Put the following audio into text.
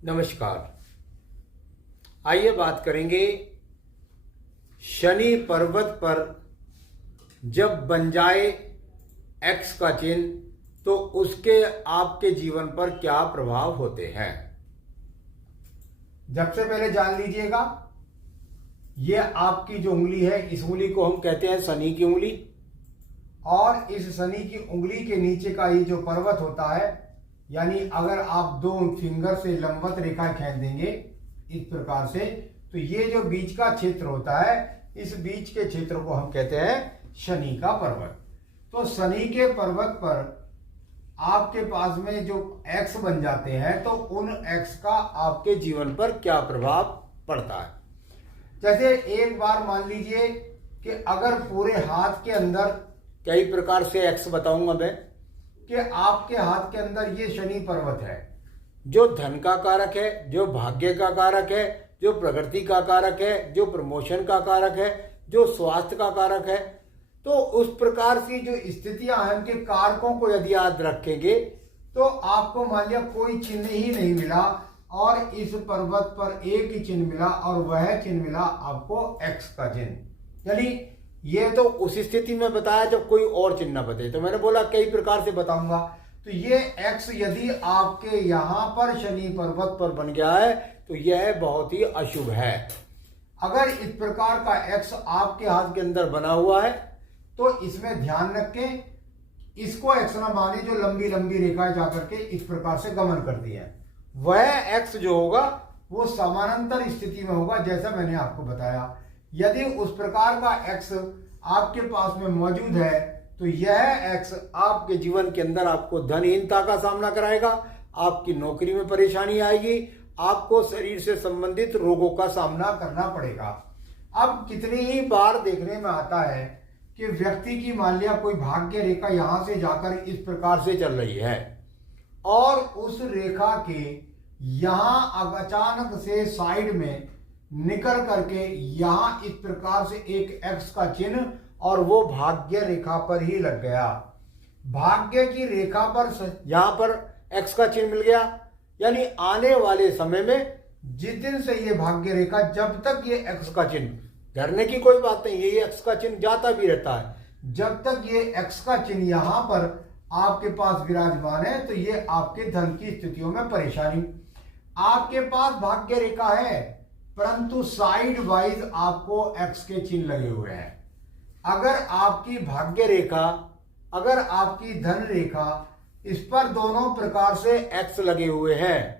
नमस्कार। आइए बात करेंगे शनि पर्वत पर जब बन जाए एक्स का चिन्ह तो उसके आपके जीवन पर क्या प्रभाव होते हैं। सबसे पहले जान लीजिएगा, ये आपकी जो उंगली है इस उंगली को हम कहते हैं शनि की उंगली, और इस शनि की उंगली के नीचे का ये जो पर्वत होता है, यानी अगर आप दो फिंगर से लंबवत रेखा खींच देंगे इस प्रकार से, तो ये जो बीच का क्षेत्र होता है, इस बीच के क्षेत्र को हम कहते हैं शनि का पर्वत। तो शनि के पर्वत पर आपके पास में जो एक्स बन जाते हैं तो उन एक्स का आपके जीवन पर क्या प्रभाव पड़ता है। जैसे एक बार मान लीजिए कि अगर पूरे हाथ के अंदर, कई प्रकार से एक्स बताऊंगा मैं, कि आपके हाथ के अंदर ये शनि पर्वत है जो धन का कारक है, जो भाग्य का कारक है, जो प्रगति का कारक है, जो प्रमोशन का कारक है, जो स्वास्थ्य का कारक है। तो उस प्रकार की जो स्थितियां हैं उनके कारकों को यदि याद रखेंगे तो आपको मान लिया कोई चिन्ह ही नहीं मिला और इस पर्वत पर एक ही चिन्ह मिला, और वह चिन्ह मिला आपको एक्स का चिन्ह। यानी ये तो उस स्थिति में बताया जब कोई और चिन्ह न बते, तो मैंने बोला कई प्रकार से बताऊंगा। तो ये एक्स यदि आपके यहां पर शनि पर्वत पर बन गया है तो यह बहुत ही अशुभ है। अगर इस प्रकार का एक्स आपके हाथ के अंदर बना हुआ है तो इसमें ध्यान रखें, इसको एक्स ना माने जो लंबी लंबी रेखाएं जाकर के इस प्रकार से गमन करती है। वह एक्स जो होगा वो समानांतर स्थिति में होगा, जैसा मैंने आपको बताया। यदि उस प्रकार का एक्स आपके पास में मौजूद है तो यह एक्स आपके जीवन के अंदर आपको धनहीनता का सामना कराएगा, आपकी नौकरी में परेशानी आएगी, आपको शरीर से संबंधित रोगों का सामना करना पड़ेगा। अब कितनी ही बार देखने में आता है कि व्यक्ति की मान लिया कोई भाग्य रेखा यहां से जाकर इस प्रकार से चल रही है और उस रेखा के यहां अचानक से साइड में निकल करके यहां इस प्रकार से एक एक्स का चिन्ह, और वो भाग्य रेखा पर ही लग गया। भाग्य की रेखा पर यहां पर एक्स का चिन्ह मिल गया, यानी आने वाले समय में जिस दिन से ये भाग्य रेखा, जब तक ये एक्स का चिन्ह, डरने की कोई बात नहीं, ये एक्स का चिन्ह जाता भी रहता है, जब तक ये एक्स का चिन्ह यहां पर आपके पास विराजमान है तो ये आपके धन की स्थितियों में परेशानी। आपके पास भाग्य रेखा है परंतु साइड वाइज आपको एक्स के चिन्ह लगे हुए हैं। अगर आपकी भाग्य रेखा, अगर आपकी धन रेखा, इस पर दोनों प्रकार से एक्स लगे हुए हैं